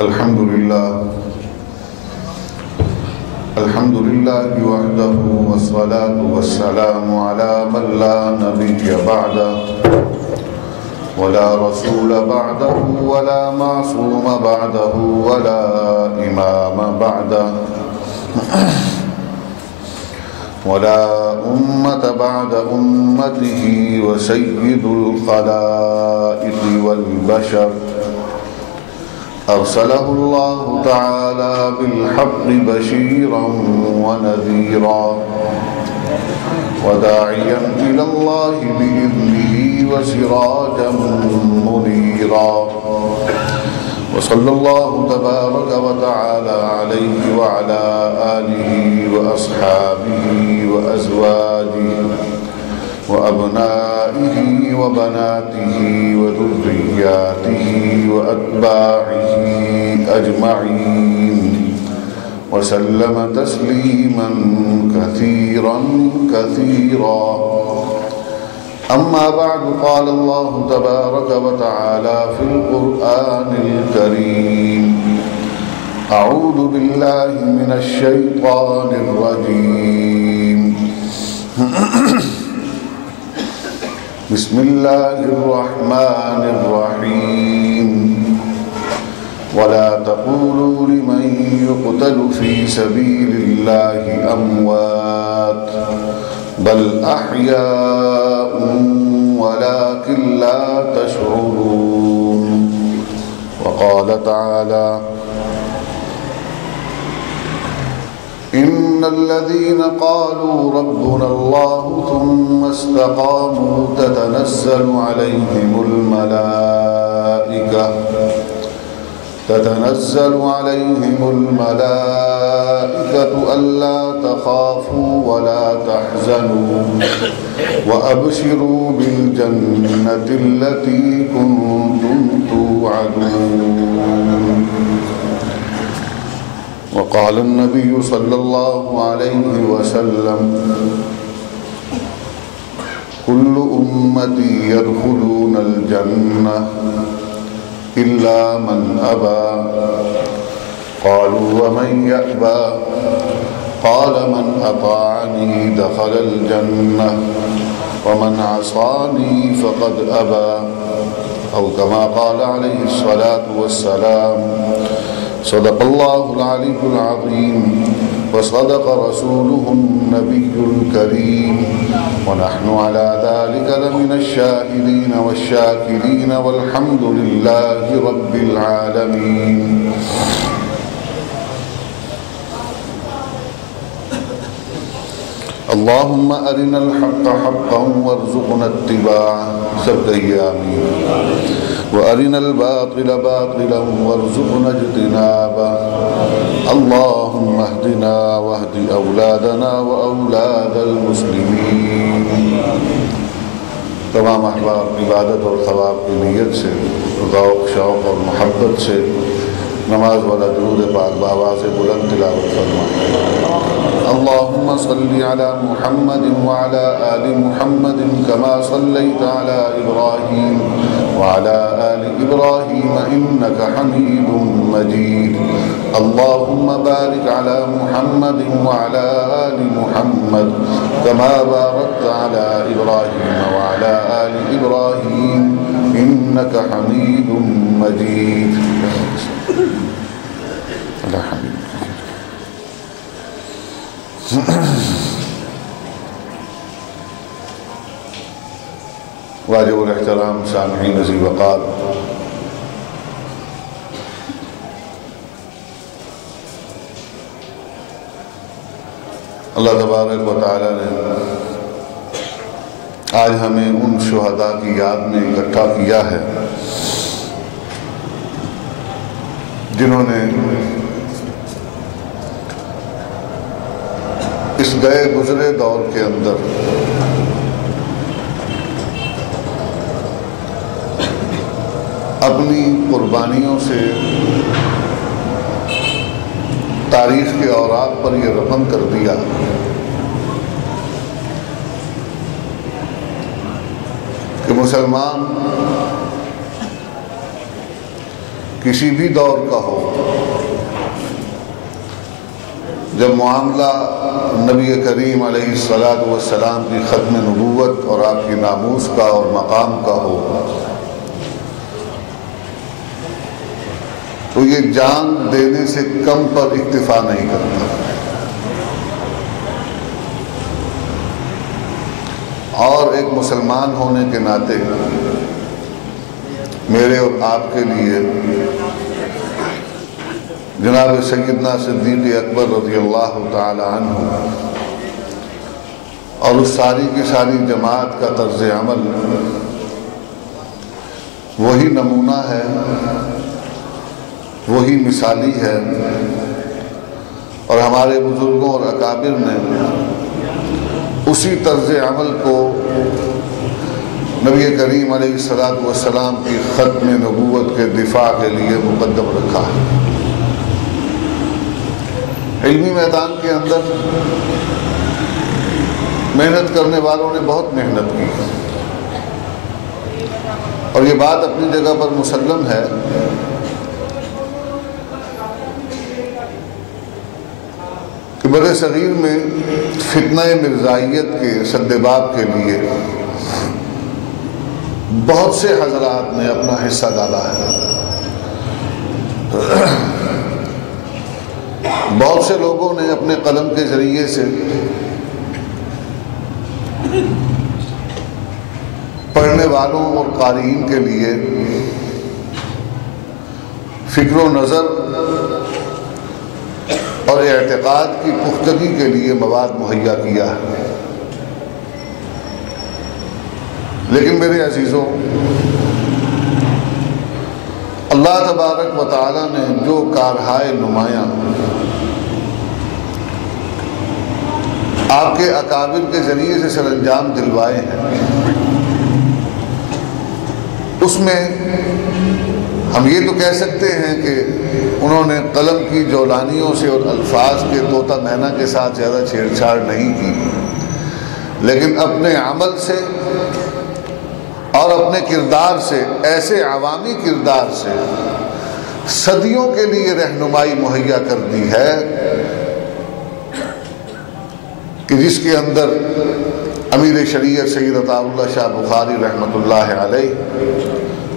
الحمد لله وحده والصلاة والسلام على من لا نبي بعده ولا رسول بعده ولا معصوم بعده ولا إمام بعده ولا أمة بعد أمته وسيد الخلائق والبشر أرسله الله تعالى بالحق بشيرا ونذيرا وداعيا إلى الله بإذنه وسراجا منيرا وصلى الله تبارك وتعالى عليه وعلى آله وأصحابه وأزواجه وأبنائه وبناته وذرياته وأتباعه أجمعين وسلم تسليما كثيرا كثيرا. أما بعد، قال الله تبارك وتعالى في القرآن الكريم: أعوذ بالله من الشيطان الرجيم. بسم الله الرحمن الرحيم. ولا تقولوا لمن يقتل في سبيل الله أموات بل أحياء ولكن لا تشعرون. وقال تعالى: إن الذين قالوا ربنا الله ثم استقاموا تتنزل عليهم الملائكة ألا تخافوا ولا تحزنوا وأبشروا بالجنة التي كنتم توعدون. وقال النبي صلى الله عليه وسلم: كل أمتي يدخلون الجنة إلا من أبى. قالوا: ومن يأبى؟ قال: من أطاعني دخل الجنة ومن عصاني فقد أبى، أو كما قال عليه الصلاة والسلام. صدق الله العلي العظيم وصدق رسوله النبي الكريم، ونحن على ذلك لمن الشاهدين والشاكرين، والحمد لله رب العالمين. اللهم أرنا الحق حقا وارزقنا اتباعه، سبقي آمين. وأرنا الباطل باطلا وارزقنا اجتنابه. اللهم اهدنا واهد أولادنا وأولاد المسلمين. تمام احباب عبادت اور ثواب کی نیت سے، ذوق شوق اور محبت سے نماز والا درود پاک بآواز بلند تلاوت فرمائیں. اللهم صل على محمد وعلى آل محمد كما صليت على إبراهيم وعلى آل إبراهيم إنك حميد مجيد. اللهم بارك على محمد وعلى آل محمد كما باركت على إبراهيم وعلى آل إبراهيم إنك حميد مجيد. واجب الاحترام سامعین ذی وقار، اللہ تبارک و تعالی نے آج ہمیں ان شہداء کی یاد میں اکٹھا کیا ہے جنہوں نے اس گئے گزرے دور کے اندر اپنی قربانیوں سے تاریخ کے اوراق پر یہ رقم کر دیا کہ مسلمان کسی بھی دور کا ہو، جب معاملہ نبی کریم علیہ السلام کی ختم نبوت اور آپ کی ناموس کا اور مقام کا ہو، تو یہ جان دینے سے کم پر اکتفا نہیں کرتا۔ اور ایک مسلمان ہونے کے ناطے میرے اور آپ کے لیے جناب سیدنا صدیق اکبر رضی اللہ تعالی عنہ اور اس ساری کی ساری جماعت کا طرز عمل وہی نمونہ ہے، وہی مثالی ہے، اور ہمارے بزرگوں اور اکابر نے اسی طرز عمل کو نبی کریم علیہ السلام کی ختم نبوت کے دفاع کے لیے مقدم رکھا ہے۔ علمی میدان کے اندر محنت کرنے والوں نے بہت محنت کی، اور یہ بات اپنی جگہ پر مسلم ہے کہ بر صغیر میں فتنہ مرزائیت کے سدباب کے لیے بہت سے حضرات نے اپنا حصہ ڈالا ہے۔ بہت سے لوگوں نے اپنے قلم کے ذریعے سے پڑھنے والوں اور قارئین کے لیے فکر و نظر اور اعتقاد کی پختگی کے لیے مواد مہیا کیا ہے۔ لیکن میرے عزیزوں، اللہ تبارک و تعالی نے جو کارہائے نمایاں آپ کے اکابر کے ذریعے سے سر انجام دلوائے ہیں، اس میں ہم یہ تو کہہ سکتے ہیں کہ انہوں نے قلم کی جولانیوں سے اور الفاظ کے طوطا مینا کے ساتھ زیادہ چھیڑ چھاڑ نہیں کی، لیکن اپنے عمل سے اور اپنے کردار سے، ایسے عوامی کردار سے صدیوں کے لیے رہنمائی مہیا کر دی ہے کہ جس کے اندر امیر شریعت سید عطا اللہ شاہ بخاری رحمۃ اللہ علیہ،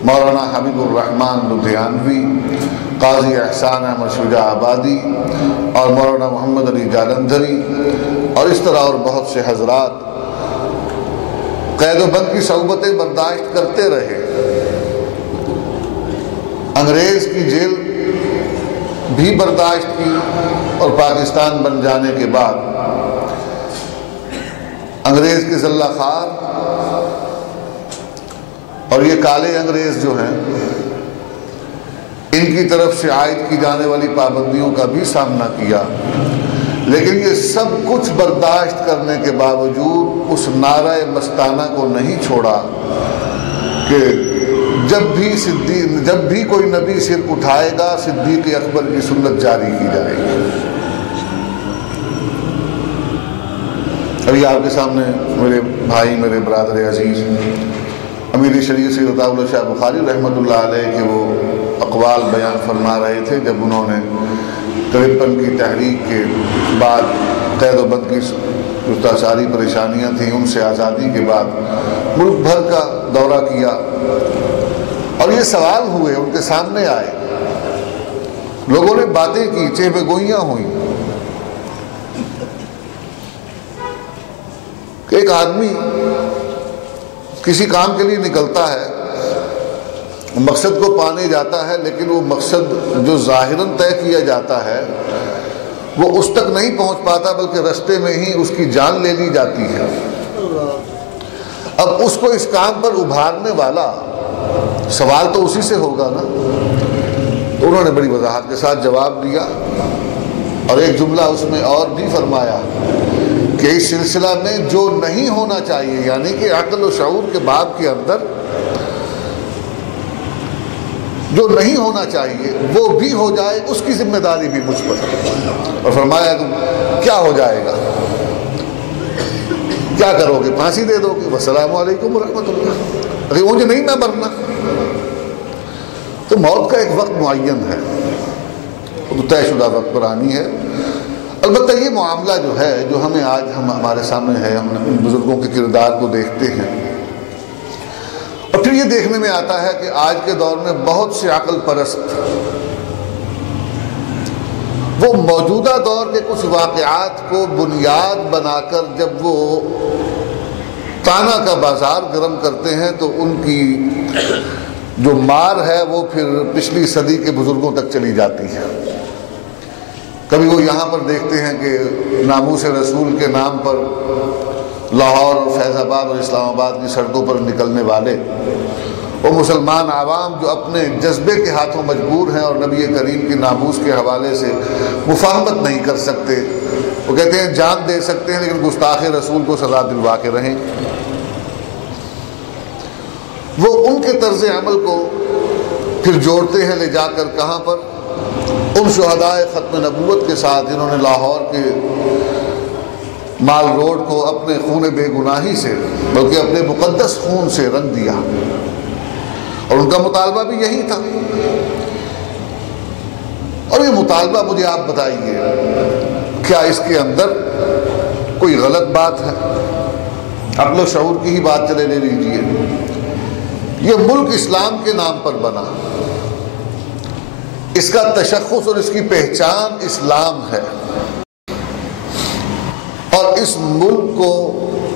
مولانا حبیب الرحمن لدھیانوی، قاضی احسان احمد شجاع آبادی اور مولانا محمد علی جالندھری اور اس طرح اور بہت سے حضرات قید و بند کی صعوبتیں برداشت کرتے رہے، انگریز کی جیل بھی برداشت کی، اور پاکستان بن جانے کے بعد انگریز کے ذلہ خوار اور یہ کالے انگریز جو ہیں ان کی طرف سے عائد کی جانے والی پابندیوں کا بھی سامنا کیا، لیکن یہ سب کچھ برداشت کرنے کے باوجود اس نعرہ مستانہ کو نہیں چھوڑا کہ جب بھی کوئی نبی سر اٹھائے گا صدیق اکبر کی سنت جاری کی جائے گی۔ ابھی آپ کے سامنے میرے بھائی، میرے برادر عزیز امیر شریعت سید عطا اللہ شاہ بخاری رحمۃ اللہ علیہ کے وہ اقوال بیان فرما رہے تھے جب انہوں نے 53 کی تحریک کے بعد قید و بند کی جو ساری پریشانیاں تھیں ان سے آزادی کے بعد ملک بھر کا دورہ کیا، اور یہ سوال ہوئے، ان کے سامنے آئے، لوگوں نے باتیں کی، چہبے گوئیاں ہوئیں کہ ایک آدمی کسی کام کے لیے نکلتا ہے، مقصد کو پانے جاتا ہے، لیکن وہ مقصد جو ظاہراً طے کیا جاتا ہے وہ اس تک نہیں پہنچ پاتا، بلکہ رستے میں ہی اس کی جان لے لی جاتی ہے۔ اب اس کو اس کام پر ابھارنے والا سوال تو اسی سے ہوگا نا۔ تو انہوں نے بڑی وضاحت کے ساتھ جواب دیا، اور ایک جملہ اس میں اور بھی فرمایا کہ اس سلسلہ میں جو نہیں ہونا چاہیے، یعنی کہ عقل و شعور کے باب کے اندر جو نہیں ہونا چاہیے وہ بھی ہو جائے، اس کی ذمہ داری بھی مجھ پر۔ اور فرمایا کہ کیا ہو جائے گا، کیا کرو گے، پھانسی دے دو گے، والسلام علیکم ورحمۃ اللہ، مجھے نہیں میں مرنا۔ تو موت کا ایک وقت معین ہے، وہ طے شدہ وقت پر آنی ہے۔ البتہ یہ معاملہ جو ہے، جو ہمیں آج ہمارے سامنے ہے، ہم ان بزرگوں کے کردار کو دیکھتے ہیں اور پھر یہ دیکھنے میں آتا ہے کہ آج کے دور میں بہت سے عقل پرست وہ موجودہ دور کے کچھ واقعات کو بنیاد بنا کر جب وہ تانا کا بازار گرم کرتے ہیں تو ان کی جو مار ہے وہ پھر پچھلی صدی کے بزرگوں تک چلی جاتی ہے۔ کبھی وہ یہاں پر دیکھتے ہیں کہ ناموس رسول کے نام پر لاہور اور فیض آباد اور اسلام آباد کی سڑکوں پر نکلنے والے وہ مسلمان عوام جو اپنے جذبے کے ہاتھوں مجبور ہیں اور نبی کریم کی ناموس کے حوالے سے مفاہمت نہیں کر سکتے، وہ کہتے ہیں جان دے سکتے ہیں لیکن گستاخ رسول کو سزا دلوا کے رہیں۔ وہ ان کے طرز عمل کو پھر جوڑتے ہیں لے جا کر کہاں پر؟ ان شہدائے ختم نبوت کے ساتھ جنہوں نے لاہور کے مال روڈ کو اپنے خون بے گناہی سے بلکہ اپنے مقدس خون سے رنگ دیا، اور ان کا مطالبہ بھی یہی تھا۔ اور یہ مطالبہ مجھے آپ بتائیے کیا اس کے اندر کوئی غلط بات ہے؟ عقل و شعور کی ہی بات چلے لے لیجیے۔ یہ ملک اسلام کے نام پر بنا، اس کا تشخص اور اس کی پہچان اسلام ہے، اور اس ملک کو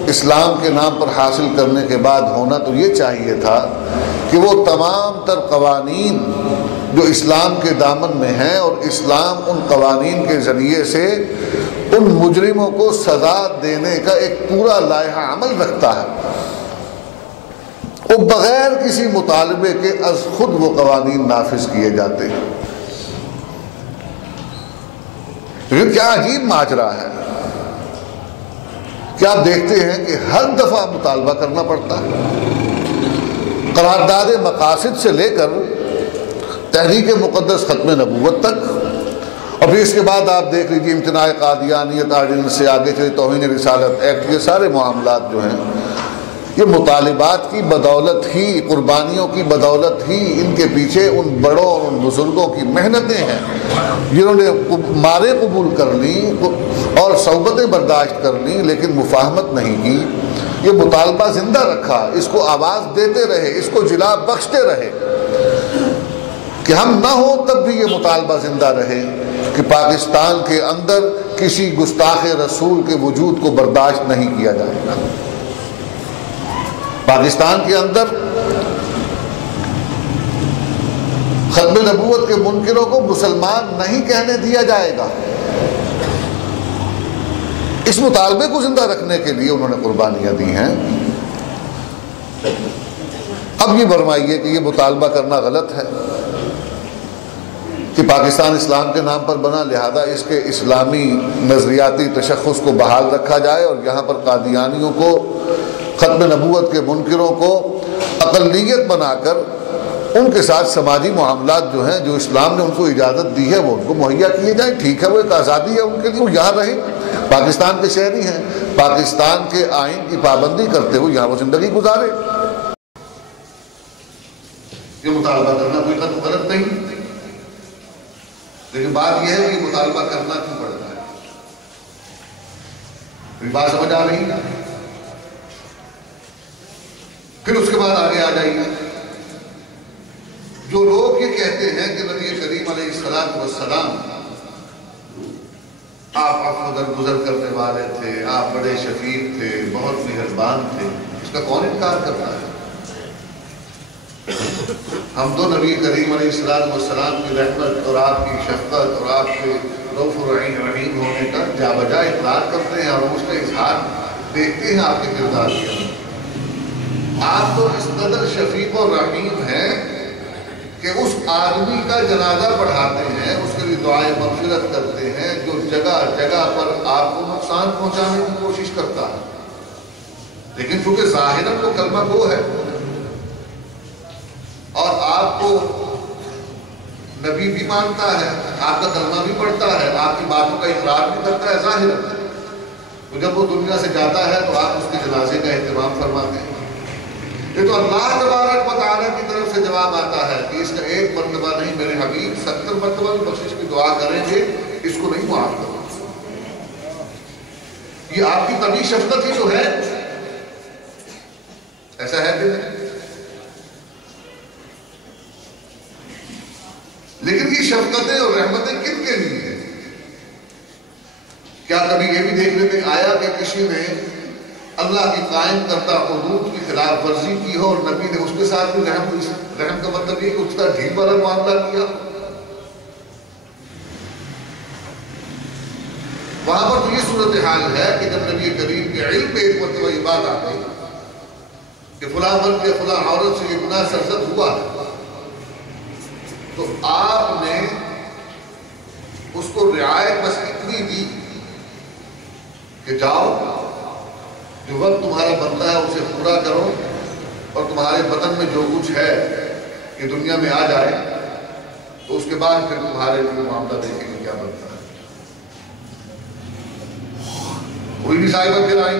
اسلام کے نام پر حاصل کرنے کے بعد ہونا تو یہ چاہیے تھا کہ وہ تمام تر قوانین جو اسلام کے دامن میں ہیں، اور اسلام ان قوانین کے ذریعے سے ان مجرموں کو سزا دینے کا ایک پورا لائحہ عمل رکھتا ہے، وہ بغیر کسی مطالبے کے از خود وہ قوانین نافذ کیے جاتے ہیں۔ لیکن کیا عجیب ماجرا ہے کہ آپ دیکھتے ہیں کہ ہر دفعہ مطالبہ کرنا پڑتا ہے، قرارداد مقاصد سے لے کر تحریک مقدس ختم نبوت تک، اور پھر اس کے بعد آپ دیکھ لیجیے امتناع قادیانیت آرڈیننس سے آگے چلے توہین رسالت ایکٹ، یہ سارے معاملات جو ہیں یہ مطالبات کی بدولت ہی، قربانیوں کی بدولت ہی ان کے پیچھے ان بڑوں اور ان بزرگوں کی محنتیں ہیں جنہوں نے مارے قبول کر لیں اور صحبتیں برداشت کر لیں لیکن مفاہمت نہیں کی۔ یہ مطالبہ زندہ رکھا، اس کو آواز دیتے رہے، اس کو جلا بخشتے رہے کہ ہم نہ ہوں تب بھی یہ مطالبہ زندہ رہے کہ پاکستان کے اندر کسی گستاخ رسول کے وجود کو برداشت نہیں کیا جائے گا، پاکستان کے اندر ختم نبوت کے منکروں کو مسلمان نہیں کہنے دیا جائے گا۔ اس مطالبے کو زندہ رکھنے کے لیے انہوں نے قربانیاں دی ہیں۔ اب یہ فرمائیے کہ یہ مطالبہ کرنا غلط ہے کہ پاکستان اسلام کے نام پر بنا، لہذا اس کے اسلامی نظریاتی تشخص کو بحال رکھا جائے اور یہاں پر قادیانیوں کو، ختم نبوت کے منکروں کو اقلیت بنا کر ان کے ساتھ سماجی معاملات جو ہیں جو اسلام نے ان کو اجازت دی ہے وہ ان کو مہیا کیے جائیں۔ ٹھیک ہے، وہ ایک آزادی ہے ان کے لیے، وہ یہاں رہیں، پاکستان کے شہری ہیں، پاکستان کے آئین کی پابندی کرتے ہوئے یہاں وہ زندگی گزارے۔ یہ مطالبہ کرنا کوئی غلط نہیں، لیکن بات یہ ہے کہ مطالبہ کرنا کیوں پڑتا ہے؟ کوئی بات سمجھ آ رہی ہے؟ پھر اس کے بعد آگے آ جائیے، جو لوگ یہ کہتے ہیں کہ نبی کریم علیہ السلام آپ عفو درگزر کرنے والے تھے، آپ بڑے شفیق تھے، بہت مہربان تھے، اس کا کون انکار کرتا ہے؟ ہم تو نبی کریم علیہ السلام کی رحمت اور آپ کی شفقت اور آپ کے رؤوف رحیم ہونے کا جا بجا اقرار کرتے ہیں اور اس کا اظہار دیکھتے ہیں آپ کے کردار کے اندر۔ آپ تو اس قدر شفیق اور رحیم ہیں کہ اس آدمی کا جنازہ پڑھاتے ہیں، اس کے لیے دعائیں مغفرت کرتے ہیں جو جگہ جگہ پر آپ کو نقصان پہنچانے کی کوشش کرتا ہے، لیکن چونکہ ظاہراً وہ کلمہ گو ہے اور آپ کو نبی بھی مانتا ہے، آپ کا کلمہ بھی پڑھتا ہے، آپ کی باتوں کا اقرار بھی کرتا ہے ظاہراً، تو جب وہ دنیا سے جاتا ہے تو آپ اس کے جنازے کا اہتمام فرماتے ہیں۔ یہ تو اللہ تبارک و تعالیٰ کی طرف سے جواب آتا ہے کہ اس کا ایک مرتبہ نہیں، میرے حبیب 70 مرتبہ بھی بخشش کی دعا کریں گے اس کو نہیں معاف کرو۔ یہ آپ کی طبیعی شفقت ہی تو ہے، ایسا ہے کہ نہیں؟ لیکن یہ شفقتیں اور رحمتیں کن کے لیے ہیں؟ کیا کبھی یہ بھی دیکھنے میں آیا کہ کسی نے اللہ کی قائم کرتا حدود کی خلاف ورزی کی ہو اور نبی نے اس کے ساتھ بھی رحم کا مطلب یہ کہ اس کا ڈھیل والا معاملہ کیا؟ وہاں پر تو یہ صورتحال ہے کہ جب نبی کریم کے علم میں ایک مرتبہ یہ بات آ گئی کہ فلاں مرد یا فلاں عورت سے یہ گناہ سرزد ہوا ہے، تو آپ نے اس کو رعایت بس اتنی دی کہ جاؤ جو وقت تمہارا بنتا ہے اسے پورا کرو، اور تمہارے بدن میں جو کچھ ہے یہ دنیا میں آ جائے تو اس کے بعد پھر تمہارے لیے معاملہ دیکھیں گے کیا بنتا ہے۔ کوئی بھی صاحبہ پھر آئی،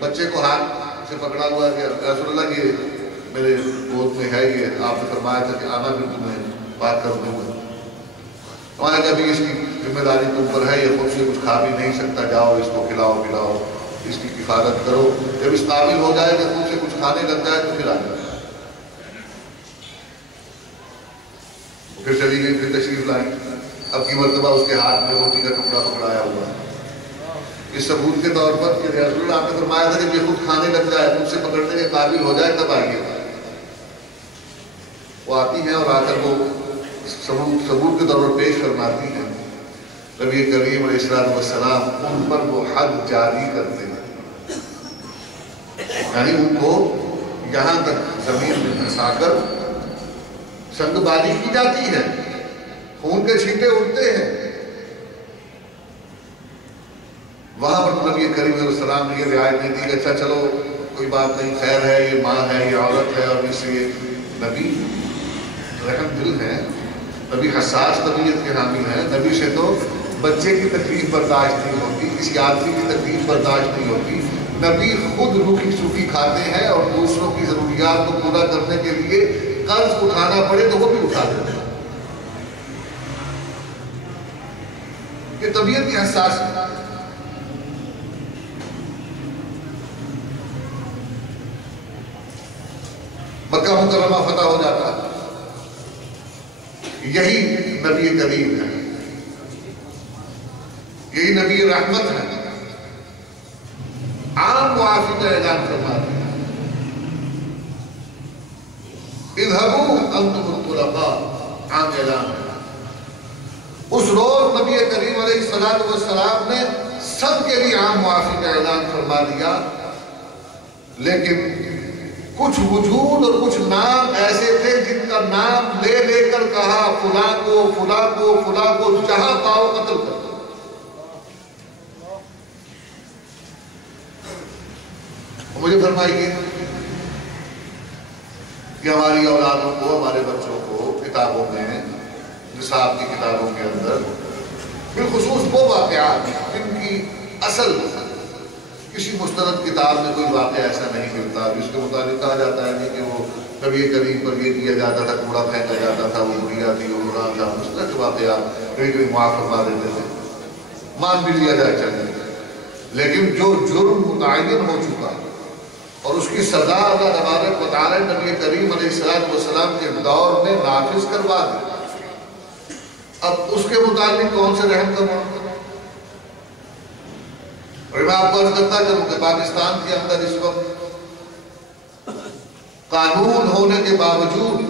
بچے کو ہاتھ سے پکڑا ہوا کہ رسول اللہ یہ میرے گود میں ہے، یہ آپ نے فرمایا تھا کہ آنا بھی تمہیں بات کر دوں گا۔ ہمارے کبھی اس کی ذمہ داری تم پر ہے، یہ خود سے کچھ کھا بھی نہیں سکتا، جاؤ اس کو کھلاؤ پلاؤ، اس کی حفاظت کرو، جب اس قابل ہو جائے کہ خود سے کچھ کھانے لگ جائے تو پھر آ جائے۔ پھر چلی گئی، پھر تشریف لائیں، اب کی مرتبہ اس کے ہاتھ میں روٹی کا ٹکڑا پکڑایا ہوا ہے، اس ثبوت کے طور پر کہ رسول اللہ آپ نے فرمایا تھا کہ یہ خود کھانے لگ جائے، تم سے پکڑنے کے قابل ہو جائے تب آئیے۔ وہ آتی ہیں اور آ کر وہ ثبوت کے طور پر پیش فرماتی ہیں، نبی کریم علیہ السلام ان پر وہ حد جاری کرتے ہیں، یعنی ان کو یہاں تک زمین میں پھنسا کر سنگ بازی کی جاتی ہے، خون کے چھینٹے اڑتے ہیں۔ وہاں پر نبی کریم علیہ السلام نے یہ رعایت نہیں دی کہ اچھا چلو کوئی بات نہیں، خیر ہے، یہ ماں ہے، یہ عورت ہے، اور اس سے نبی رحم دل ہے، نبی حساس طبیعت کے حامل ہیں، نبی سے تو بچے کی تکلیف برداشت نہیں ہوتی، کسی آدمی کی تکلیف برداشت نہیں ہوتی، نبی خود روکھی سوکھی کھاتے ہیں اور دوسروں کی ضروریات کو پورا کرنے کے لیے قرض اٹھانا پڑے تو وہ بھی اٹھا دیتے ہیں۔ یہ طبیعت کی حساس ہے۔ مکہ مکرمہ فتح ہو جاتا ہے، یہی نبی کریم ہے، یہی نبی رحمت ہے، عام معافی کا اعلان فرما دیا، اذهبوا انتم الطلقاء، عام اعلان ہے۔ اس روز نبی کریم علیہ السلام نے سب کے لیے عام معافی کا اعلان فرما دیا، لیکن کچھ وجود اور کچھ نام ایسے تھے جن کا نام لے لے کر کہا فلاں کو فلاں کو فلاں کو، جہاں پاؤ قتل کر۔ مجھے فرمائیے کہ ہماری اولادوں کو، ہمارے بچوں کو کتابوں میں، نصاب کی کتابوں کے اندر بالخصوص وہ واقعات جن کی اصل کسی مستند کتاب میں کوئی واقعہ ایسا نہیں ملتا، جس کے مطابق کہا جاتا ہے کہ وہ نبی کریم پر یہ کیا جاتا تھا، کوڑا پھینکا جاتا تھا، وہ بڑھیا تھی، وہ برا تھا، اس طرح کے واقعات کئی کئی معاف فرما دیتے تھے، مان بھی لیا جائے چلے، لیکن جو جرم متعین ہو چکا اور اس کی سزا اللہ تبارک و تعالیٰ نبی کریم علیہ السلام کے دور میں نافذ کروا دی، اب اس کے متعلق کون سے رحم کا معاملہ؟ اور میں آپ کو عرض کرتا چلوں کہ پاکستان کے اندر اس وقت قانون ہونے کے باوجود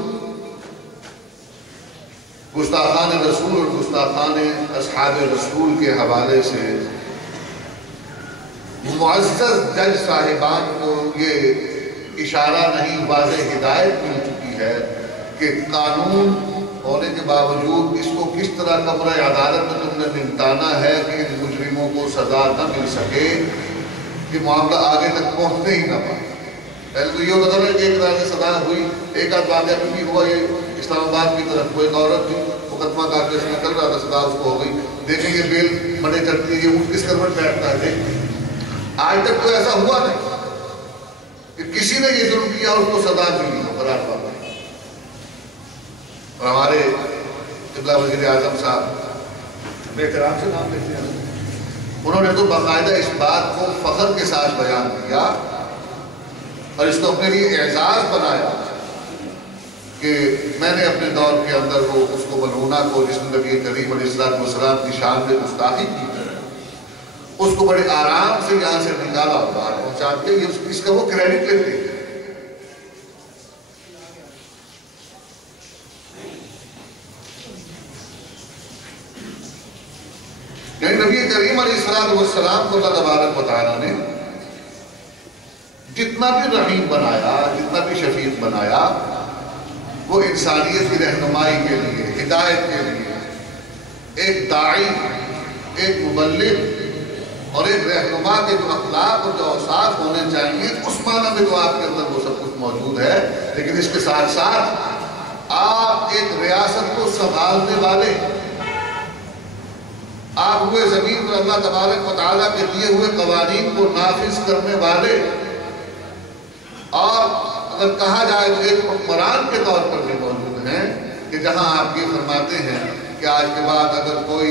گستاخان رسول اور گستاخان اصحاب رسول کے حوالے سے معزز جج صاحبان کو یہ اشارہ نہیں، واضح ہدایت مل چکی ہے کہ قانون ہونے کے باوجود اس کو کس طرح کمرہ عدالت میں تم نے نمٹانا ہے کہ ان مجرموں کو سزا نہ مل سکے، کہ معاملہ آگے تک پہنچنے ہی نہ پائے۔ پہلے تو یہ ہوتا تھا کہ ایک طرح سے سزا ہوئی، ایک آدھ واقعہ بھی ہوا، یہ اسلام آباد کی طرف کوئی عورت تھی، مقدمہ کا کیس میں چل رہا تھا، سزا اس کو ہو گئی، دیکھیں گے بیل منڈے چڑھتی ہے، یہ اونٹ کس کروٹ بیٹھتا ہے، دیکھیں آج تک تو ایسا ہوا نہیں، کہ کسی نے یہ ظلم کیا اس کو سزا ملی ہو قرار واقعی. اور ہمارے قبلہ وزیر اعظم صاحب بے احترام سے نام لیتے ہیں، انہوں نے تو باقاعدہ اس بات کو فخر کے ساتھ بیان کیا اور اس کو اپنے لیے اعزاز بنایا کہ میں نے اپنے دور کے اندر وہ اس کو ملعونہ کو جس نے نبی کریم علیہ السلام کی شان میں گستاخی کی اس کو بڑے آرام سے یہاں سے نکالا اور باہر پہنچا کے اس کا وہ کریڈٹ لیتے ہیں. یعنی نبی کریم علیہ السلام کو اللہ تبارک و تعالیٰ نے جتنا بھی رحیم بنایا، جتنا بھی شفیق بنایا، وہ انسانیت کی رہنمائی کے لیے، ہدایت کے لیے ایک داعی، ایک مبلغ اور ایک رہنما کے جو اخلاق اور جو اوصاف ہونے چاہیے اس معنی میں تو آپ کے اندر وہ سب کچھ موجود ہے. لیکن اس کے ساتھ ساتھ آپ ایک ریاست کو سنبھالنے والے، آپ ہوئے زمین پر اللہ تبارک و تعالیٰ کے دیے ہوئے قوانین کو نافذ کرنے والے، اور اگر کہا جائے تو ایک حکمران کے طور پر بھی موجود ہیں کہ جہاں آپ یہ فرماتے ہیں کہ آج کے بعد اگر کوئی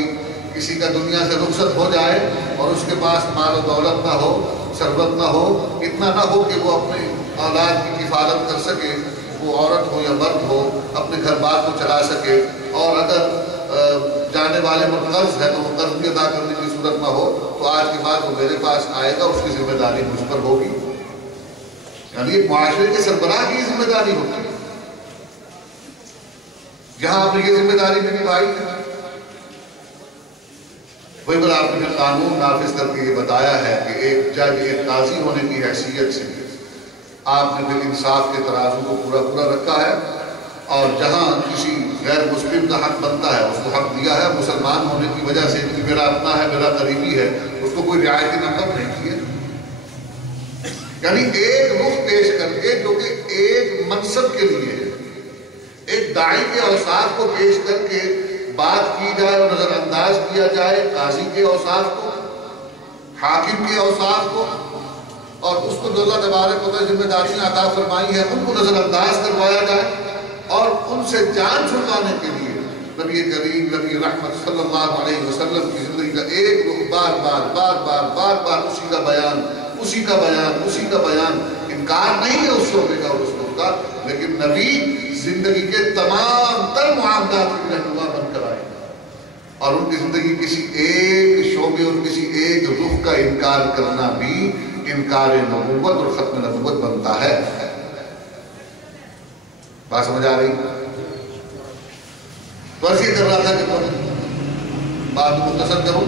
کسی کا دنیا سے رخصت ہو جائے اور اس کے پاس مال و دولت نہ ہو، ثروت نہ ہو، اتنا نہ ہو کہ وہ اپنے اولاد کی کفالت کر سکے، وہ عورت ہو یا مرد ہو، اپنے گھر بار کو چلا سکے، اور اگر جانے والے پر قرض ہے تو وہ قرض بھی ادا کرنے کی صورت نہ ہو، تو آج کے بعد وہ میرے پاس آئے گا، اس کی ذمہ داری مجھ پر ہوگی. یعنی ایک معاشرے کے سربراہ کی ذمہ داری ہوتی ہے. یہاں آپ نے یہ ذمہ داری بھی نبھائی ہے. وہی پر آپ نے قانون نافذ کر کے یہ بتایا ہے کہ ایک جج، ایک قاضی ہونے کی حیثیت سے آپ نے پھر انصاف کے ترازو کو پورا رکھا ہے، اور جہاں کسی غیر مسلم کا حق بنتا ہے اس کو حق دیا ہے. مسلمان ہونے کی وجہ سے کہ میرا اپنا ہے، میرا قریبی ہے، اس کو کوئی رعایتی نقد نہیں کی ہے. یعنی ایک رخ پیش کر کے جو کہ ایک منصب کے لیے ہے، ایک داعی کے اوصاف کو پیش کر کے بات کی جائے اور نظر انداز کیا جائے قاضی کے اوصاف کو، حاکم کے اوصاف کو، اور اس کو جو اللہ تبارک و تعالیٰ ذمہ داریاں عطا فرمائی ہیں ان کو نظر انداز کروایا جائے، اور ان سے جان چھڑوانے کے لیے نبی کریم، نبی رحمت صلی اللہ علیہ وسلم کی زندگی کا ایک رخ بار بار اسی کا بیان. انکار نہیں ہے اس شعبے کا اور اس رخ کا، لیکن نبی زندگی کے تمام تر معاملات کی رہنما بن کر آئے اور ان کی زندگی کسی ایک شعبے اور کسی ایک رخ کا انکار کرنا بھی انکار نبوت اور ختم نبوت بنتا ہے. بات سمجھ آ رہی؟ تو ایسے یہ کر رہا تھا کہ بات مختصر کروں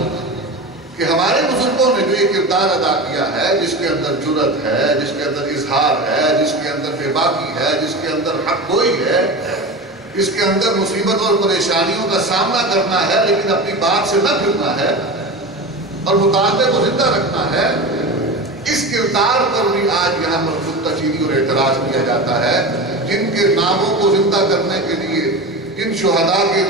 کہ ہمارے بزرگوں نے جو یہ کردار ادا کیا ہے، جس کے اندر جرأت ہے، جس کے اندر اظہار ہے، جس کے اندر بے باکی ہے، جس کے اندر حق گوئی ہے، جس کے اندر مصیبت اور پریشانیوں کا سامنا کرنا ہے لیکن اپنی بات سے نہ پھرنا ہے اور مطالبے کو زندہ رکھنا ہے، اس کردار پر بھی آج یہاں پر خود تشہیر اور اعتراض کیا جاتا ہے. جن کے ناموں کو زندہ کرنے کے لیے، جن شہداء کے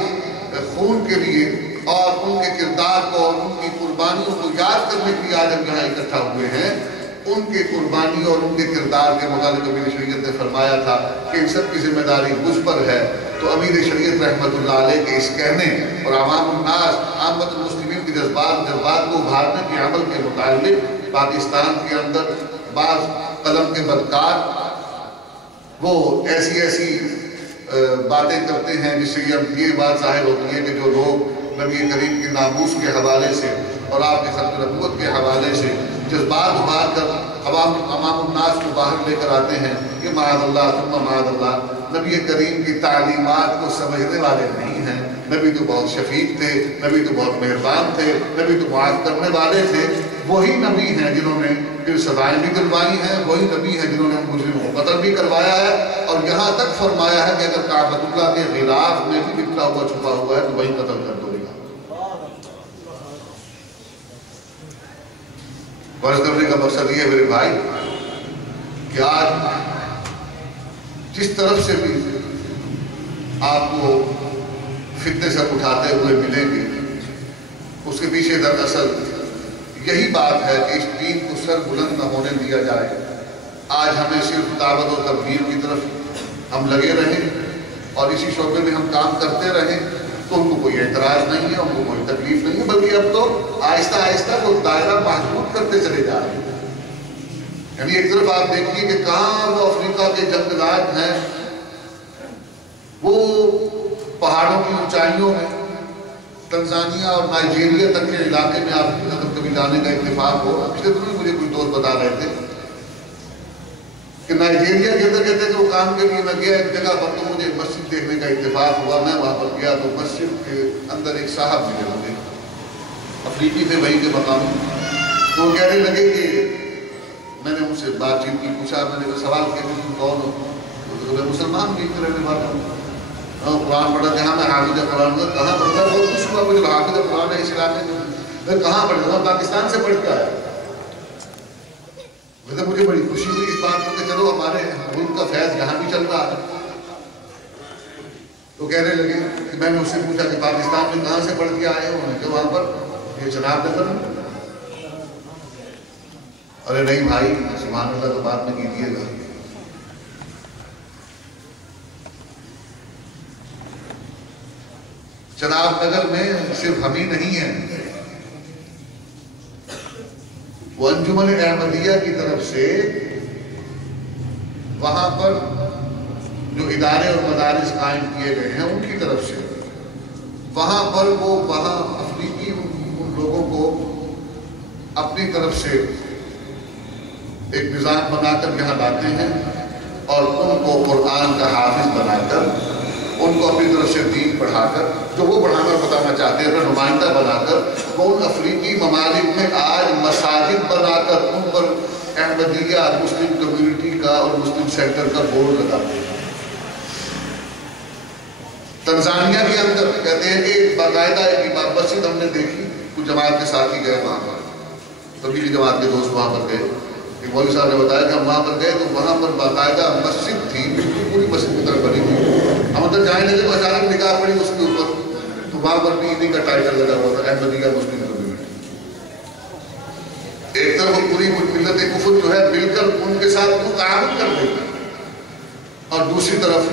خون کے لیے اور ان کے کردار کو اور ان کی قربانیوں کو یاد کرنے کے لیے آج ہم یہاں اکٹھا ہوئے ہیں، ان کے قربانی اور ان کے کردار کے متعلق امیر شریعت نے فرمایا تھا کہ ان سب کی ذمہ داری مجھ پر ہے. تو امیر شریعت رحمت اللہ علیہ کے اس کہنے اور عوام الناس، عامت المسلمین کے جذبات کو ابھارنے کے عمل کے متعلق پاکستان کے اندر بعض قلم کے بدکار وہ ایسی باتیں کرتے ہیں جس سے یہ بات ظاہر ہوتی ہے کہ جو لوگ نبی کریم کے ناموس کے حوالے سے اور آپ کے ختم نبوت کے حوالے سے جذبات ابھار کر عوام الناس کو باہر لے کر آتے ہیں، یہ معاذ اللہ ثم معاذ اللہ نبی کریم کی تعلیمات کو سمجھنے والے نہیں ہیں. نبی تو بہت شفیق تھے، نبی تو بہت مہربان تھے، نبی تو معاف کرنے والے تھے. وہی نبی ہیں جنہوں نے پھر سزائیں بھی دلوائی ہیں، وہی نبی ہیں جنہوں نے مجرموں کو قتل بھی کروایا ہے، اور یہاں تک فرمایا ہے کہ اگر کعبۃ اللہ کے غلاف میں بھی لپٹا ہوا چھپا ہوا ہے تو وہی قتل کر دو گا. فرض کرنے کا مقصد یہ ہے میرے بھائی کہ آج جس طرف سے بھی آپ کو فتنے سے اٹھاتے ہوئے ملیں گے، اس کے پیچھے دراصل یہی بات ہے کہ اس دین کو سر بلند نہ ہونے دیا جائے، آج ہمیں صرف دعوت و تبلیغ کی طرف ہم لگے رہیں اور اسی شعبے میں ہم کام کرتے رہیں تو ان کو کوئی اعتراض نہیں ہے، ان کو کوئی تکلیف نہیں ہے، بلکہ اب تو آہستہ آہستہ وہ دائرہ محدود کرتے چلے جا رہے ہیں۔ یعنی ایک طرف آپ دیکھیے کہ کہاں وہ افریقہ کے جنگلات ہیں، وہ پہاڑوں کی اونچائیوں میں تنزانیہ اور نائجیریا تک کے علاقے میں آپ اگر کبھی جانے کا اتفاق ہو، پچھلے دنوں مجھے کوئی دوست بتا رہے تھے کہ نائجیریا کے اندر کہتے ہیں کہ وہ کام کے لیے میں گیا ایک جگہ پر، تو مجھے مسجد دیکھنے کا اتفاق ہوا، میں وہاں پر گیا تو مسجد کے اندر ایک صاحب ملے مجھے، افریقی تھے وہیں کے مقام، تو وہ کہنے لگے کہ میں نے ان سے بات چیت کی، پوچھا، میں نے سوال کیا کہ تم کون ہو؟ تو میں مسلمان بھی رہنے والا ہوں، قرآن پڑھا، کہاں میں حافظ قرآن ہوں، کہاں پڑھتا؟ بہت خوش ہوا مجھے حافظ قرآن ہے اس علاقے میں، میں کہاں پڑھتا ہوں؟ پاکستان سے پڑھ کے آیا۔ مجھے بڑی خوشی ہوئی اس بات میں کہ چلو ہمارے ملک کا فیض یہاں بھی چل رہا ہے۔ تو کہنے لگے کہ میں نے اس سے پوچھا کہ پاکستان میں کہاں سے پڑھ کے آئے ہوں؟ کہ وہاں پر یہ چناب نگر۔ ارے نہیں بھائی، سبحان اللہ تو بات میں کیجیے گا، چناب نگر میں صرف ہم ہی نہیں ہیں، وہ انجمن احمدیہ کی طرف سے وہاں پر جو ادارے اور مدارس قائم کیے گئے ہیں ان کی طرف سے وہاں پر وہ وہاں افریقی ان لوگوں کو اپنی طرف سے ایک نظام بنا کر یہاں لاتے ہیں اور ان کو قرآن کا حافظ بنا کر ان کو اپنی طرف سے دین پڑھا کر جو وہ پڑھانا بتانا چاہتے ہیں نمائندہ بنا کر وہ ان افریقی ممالک میں آج مساجد بنا کر ان پر احمدیہ مسلم کمیونٹی کا اور مسلم سینٹر کا بورڈ لگاتے ہیں۔ تنزانیہ کے اندر کہتے ہیں کہ باقاعدہ ایک مسجد ہم نے دیکھی، کچھ جماعت کے ساتھی گئے وہاں پر، تبلیغی جماعت کے دوست وہاں پر گئے، ایک مولوی صاحب نے بتایا کہ ہم وہاں پر گئے تو وہاں پر باقاعدہ مسجد تھی، بالکل پوری مسجد کی طرف بنی ہوئی، ہم ادھر جائیں لگے تو اچانک نگاہ پڑی اس کے اوپر تو وہاں پر بھی انہیں کا ٹائٹل لگا ہوا تھا، احمدیہ مسلم کمیونٹی۔ ایک طرف پوری ملت کفر جو ہے مل کر ان کے ساتھ تعاون کر رہی ہے، اور دوسری طرف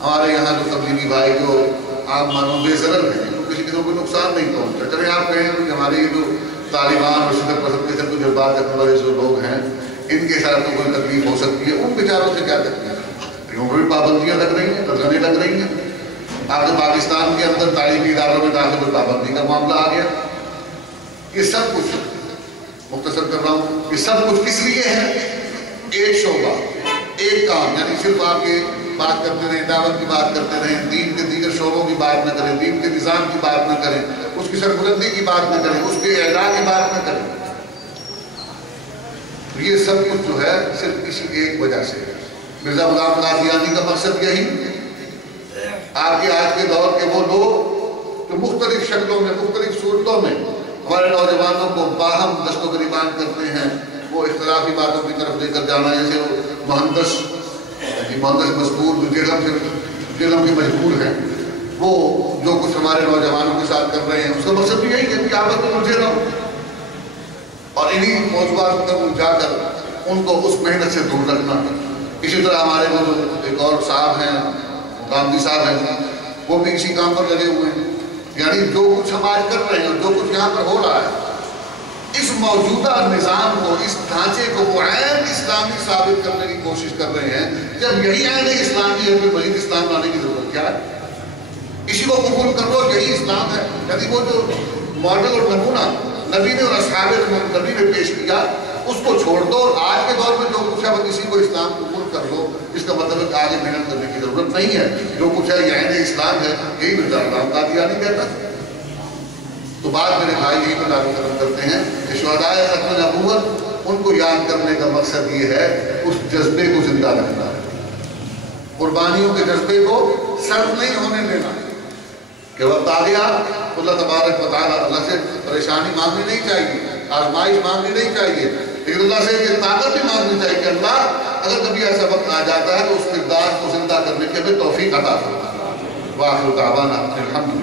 ہمارے یہاں جو تبلیغی بھائی جو عام مانو بے ضرر ہیں، تو کسی کو کوئی نقصان نہیں پہنچتا۔ چلے آپ کہیں کہ ہمارے یہ جو طالبان اور شدت پسند کے ساتھ جذبات رکھنے والے جو لوگ ہیں ان کے ساتھ تو کوئی تکلیف ہو سکتی ہے، ان بیچاروں سے کیا تکلیف ہے؟ ان بھی پابندیاں لگ رہی ہیں، درجنے لگ رہی ہیں۔ آپ کے پاکستان کے اندر تعلیمی اداروں میں داخل کوئی پابندی کا معاملہ آ گیا۔ یہ سب کچھ مختصر کر رہا ہوں، یہ سب کچھ کس لیے ہے؟ ایک شعبہ، ایک کام، یعنی صرف آپ کے بات کرتے رہیں، دعوت کی بات کرتے رہیں، دین کے دیگر شعبوں کی بات نہ کریں، دین کے نظام کی بات نہ کریں، اس کی سربلندی کی بات نہ کریں، اس کے اعلیٰ کی بات نہ کریں۔ یہ سب کچھ جو ہے صرف کسی ایک وجہ سے ہے۔ مرزا غلام قادیانی کا مقصد یہی، آپ کے آج کے دور کے وہ لوگ جو مختلف شکلوں میں مختلف صورتوں میں ہمارے نوجوانوں کو باہم دست و گریبان کرتے ہیں، وہ اختلافی باتوں کی طرف لے کر جانا، جیسے وہ مہندس مذکور جو جیلم کے مجبور ہیں، وہ جو کچھ ہمارے نوجوانوں کے ساتھ کر رہے ہیں اس کا مقصد بھی یہی ہے کہ آپس میں الجھے رہو اور انہی موضوعات پر جا کر ان کو اس محنت سے دور رکھنا۔ اسی طرح ہمارے وہ جو ایک اور صاحب ہیں، گاندھی صاحب ہیں، وہ بھی اسی کام پر لگے ہوئے ہیں۔ یعنی جو کچھ ہم آج کر رہے ہیں اور جو کچھ یہاں پر ہو رہا ہے، اس موجودہ نظام کو، اس ڈھانچے کو وہ عین اسلامی ثابت کرنے کی کوشش کر رہے ہیں۔ جب یہی عین اسلامی ہے پھر مزید اسلام لانے کی ضرورت کیا ہے؟ اسی کو قبول کر لو، یہی اسلام ہے۔ یعنی وہ جو ماڈل اور نمونہ نبی نے اور اصحاب نبی نے پیش کیا اس کو چھوڑ دو، اور آج کے دور میں جو کچھ ہے وہ کسی کو اسلام قبول کر لو، اس کا مطلب ہے کہ آگے محنت کرنے کی ضرورت نہیں ہے۔ جو کچھ ہے یہ عین اسلام ہے، یہی مرزا غلام قادیانی کہتا ہے۔ تو بات میرے بھائی یہی پر دعوی ختم کرتے ہیں کہ شہدائے ختم نبوت ان کو یاد کرنے کا مقصد یہ ہے اس جذبے کو زندہ رکھنا ہے، قربانیوں کے جذبے کو صرف نہیں ہونے دینا کہ وقت آ گیا اللہ تبارک و تعالیٰ اللہ سے پریشانی مانگنی نہیں چاہیے، آزمائش مانگنی نہیں چاہیے، لیکن اللہ سے یہ طاقت بھی مانگنی چاہیے کہ اللہ اگر کبھی ایسا وقت آ جاتا ہے تو اس کردار کو زندہ کرنے کے ہمیں توفیق عطا فرما۔ وآخر دعوانا الحمد للہ۔